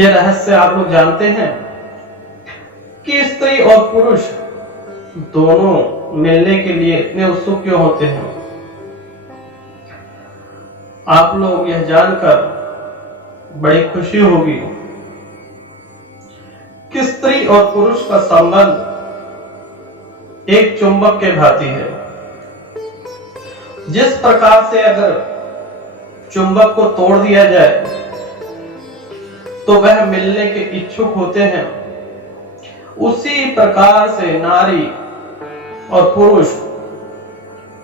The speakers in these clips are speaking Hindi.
ये रहस्य आप लोग जानते हैं कि स्त्री और पुरुष दोनों मिलने के लिए इतने उत्सुक क्यों होते हैं? आप लोग यह जानकर बड़ी खुशी होगी कि स्त्री और पुरुष का संबंध एक चुंबक के भांति है। जिस प्रकार से अगर चुंबक को तोड़ दिया जाए तो वह मिलने के इच्छुक होते हैं, उसी प्रकार से नारी और पुरुष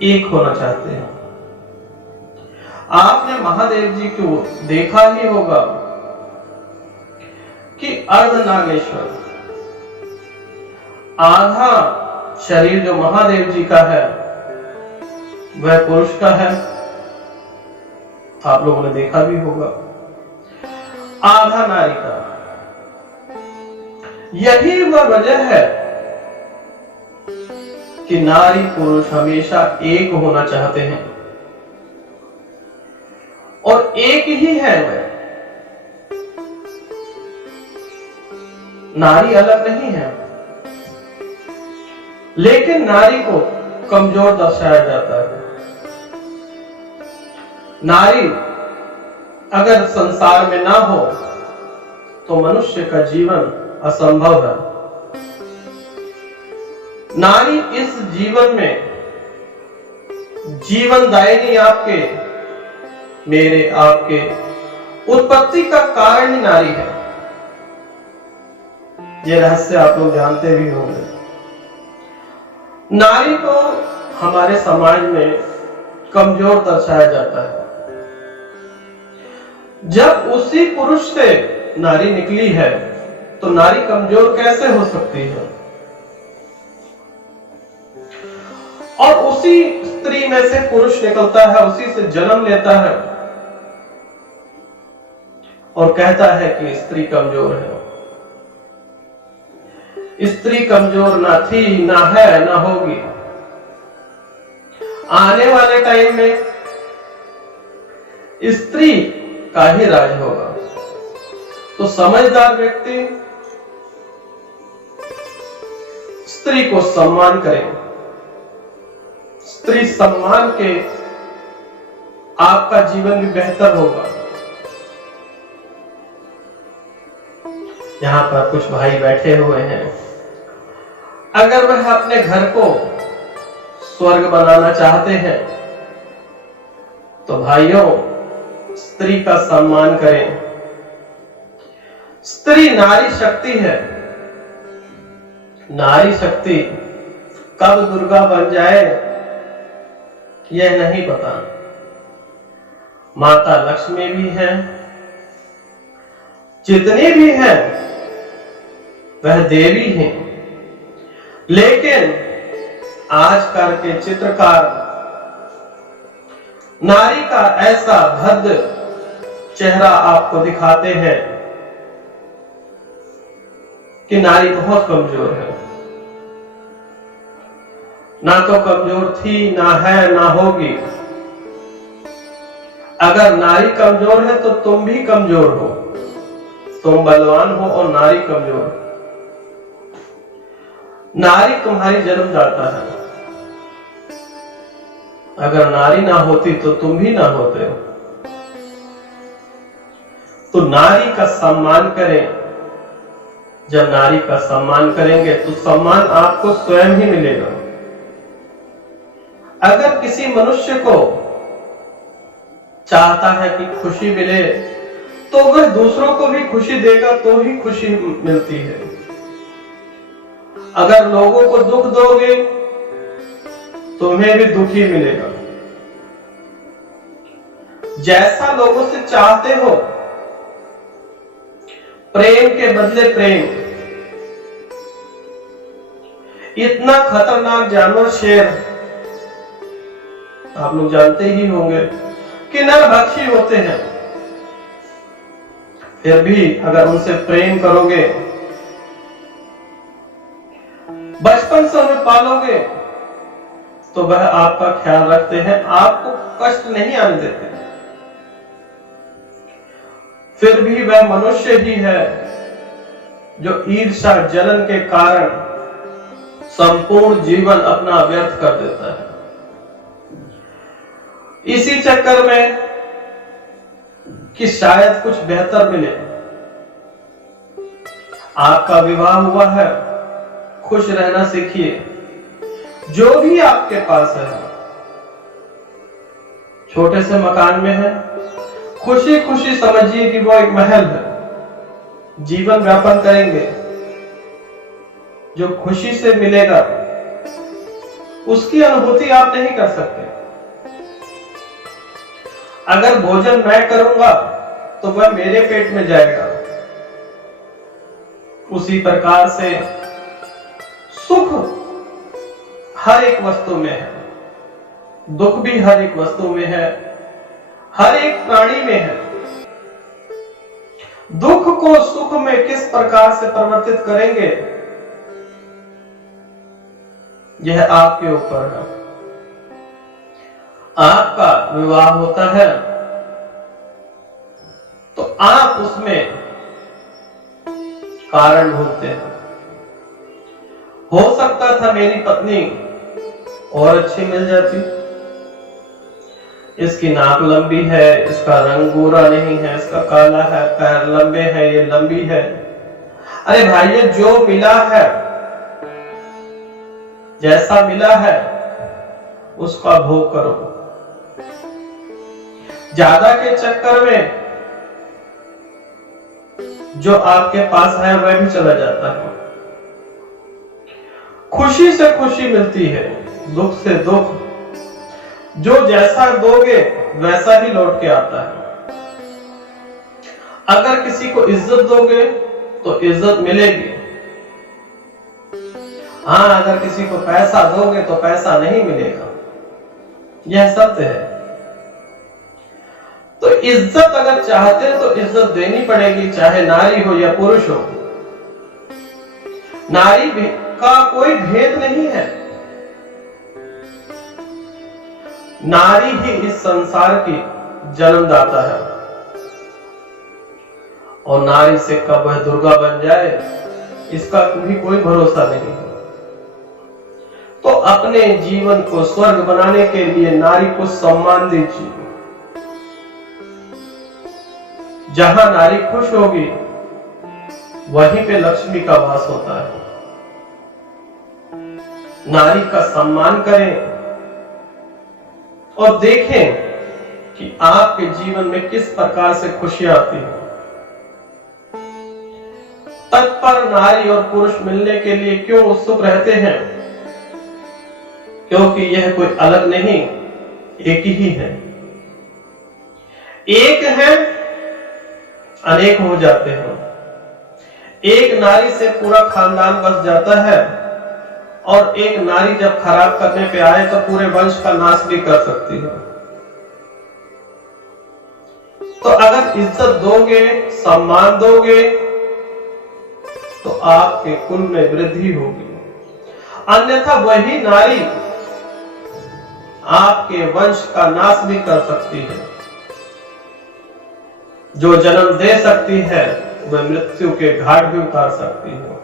एक होना चाहते हैं। आपने महादेव जी को देखा ही होगा कि अर्धनागेश्वर, आधा शरीर जो महादेव जी का है वह पुरुष का है। आप लोगों ने देखा भी होगा, आधा नारी का। यही वह वजह है कि नारी पुरुष हमेशा एक होना चाहते हैं, और एक ही है वह। नारी अलग नहीं है, लेकिन नारी को कमजोर दर्शाया जाता है। नारी अगर संसार में ना हो तो मनुष्य का जीवन असंभव है। नारी इस जीवन में जीवनदायिनी, आपके मेरे आपके उत्पत्ति का कारण ही नारी है। ये रहस्य आप लोग जानते भी होंगे। नारी को हमारे समाज में कमजोर दर्शाया जाता है। जब उसी पुरुष से नारी निकली है तो नारी कमजोर कैसे हो सकती है? और उसी स्त्री में से पुरुष निकलता है, उसी से जन्म लेता है और कहता है कि स्त्री कमजोर है। स्त्री कमजोर ना थी, ना है, ना होगी। आने वाले टाइम में स्त्री का ही राज होगा। तो समझदार व्यक्ति स्त्री को सम्मान करें। स्त्री सम्मान के आपका जीवन भी बेहतर होगा। यहां पर कुछ भाई बैठे हुए हैं। अगर वह अपने घर को स्वर्ग बनाना चाहते हैं तो भाइयों, स्त्री का सम्मान करें। स्त्री नारी शक्ति है। नारी शक्ति कब दुर्गा बन जाए यह नहीं पता। माता लक्ष्मी भी है, जितनी भी है वह देवी है। लेकिन आजकल के चित्रकार नारी का ऐसा भद्र चेहरा आपको दिखाते हैं कि नारी बहुत कमजोर है। ना तो कमजोर थी, ना है, ना होगी। अगर नारी कमजोर है तो तुम भी कमजोर हो। तुम बलवान हो और नारी कमजोर। नारी तुम्हारी जन्मदाता है। अगर नारी ना होती तो तुम भी ना होते हो। तो नारी का सम्मान करें। जब नारी का सम्मान करेंगे तो सम्मान आपको स्वयं ही मिलेगा। अगर किसी मनुष्य को चाहता है कि खुशी मिले तो वह दूसरों को भी खुशी देगा तो ही खुशी मिलती है। अगर लोगों को दुख दोगे तुम्हें भी दुख ही मिलेगा। जैसा लोगों से चाहते हो, प्रेम के बदले प्रेम। इतना खतरनाक जानवर शेर, आप लोग जानते ही होंगे कि नरभक्षी होते हैं। फिर भी अगर उनसे प्रेम करोगे, बचपन से उन्हें पालोगे तो वह आपका ख्याल रखते हैं, आपको कष्ट नहीं आने देते। फिर भी वह मनुष्य ही है जो ईर्ष्या जलन के कारण संपूर्ण जीवन अपना व्यर्थ कर देता है। इसी चक्कर में कि शायद कुछ बेहतर मिले, आपका विवाह हुआ है, खुश रहना सीखिए। जो भी आपके पास है, छोटे से मकान में है, खुशी खुशी समझिए कि वो एक महल है। जीवन व्यापन करेंगे, जो खुशी से मिलेगा उसकी अनुभूति आप नहीं कर सकते। अगर भोजन मैं करूंगा तो वह मेरे पेट में जाएगा। उसी प्रकार से सुख हर एक वस्तु में है, दुख भी हर एक वस्तु में है, हर एक प्राणी में है। दुख को सुख में किस प्रकार से परिवर्तित करेंगे, यह आपके ऊपर है। आपका विवाह होता है तो आप उसमें कारण ढूंढते हैं। हो सकता था मेरी पत्नी और अच्छी मिल जाती, इसकी नाक लंबी है, इसका रंग गोरा नहीं है, इसका काला है, पैर लंबे हैं, ये लंबी है। अरे भाई, जो मिला है, जैसा मिला है उसका भोग करो। ज्यादा के चक्कर में जो आपके पास है वह भी चला जाता है। खुशी से खुशी मिलती है, दुख से दुख। जो जैसा दोगे वैसा ही लौट के आता है। अगर किसी को इज्जत दोगे तो इज्जत मिलेगी। हाँ, अगर किसी को पैसा दोगे तो पैसा नहीं मिलेगा, यह सत्य है। तो इज्जत अगर चाहते तो इज्जत देनी पड़ेगी, चाहे नारी हो या पुरुष हो। नारी का कोई भेद नहीं है। नारी ही इस संसार की जन्मदाता है, और नारी से कब वह दुर्गा बन जाए इसका भी कोई भरोसा नहीं है। तो अपने जीवन को स्वर्ग बनाने के लिए नारी को सम्मान दीजिए। जहां नारी खुश होगी वहीं पे लक्ष्मी का वास होता है। नारी का सम्मान करें और देखें कि आपके जीवन में किस प्रकार से खुशियां आती हैं। तत्पर नारी और पुरुष मिलने के लिए क्यों उत्सुक रहते हैं? क्योंकि यह कोई अलग नहीं, एक ही है। एक है, अनेक हो जाते हैं। एक नारी से पूरा खानदान बस जाता है, और एक नारी जब खराब करने पे आए तो पूरे वंश का नाश भी कर सकती है। तो अगर इज्जत दोगे, सम्मान दोगे, तो आपके कुल में वृद्धि होगी। अन्यथा वही नारी आपके वंश का नाश भी कर सकती है। जो जन्म दे सकती है वह मृत्यु के घाट भी उतार सकती है।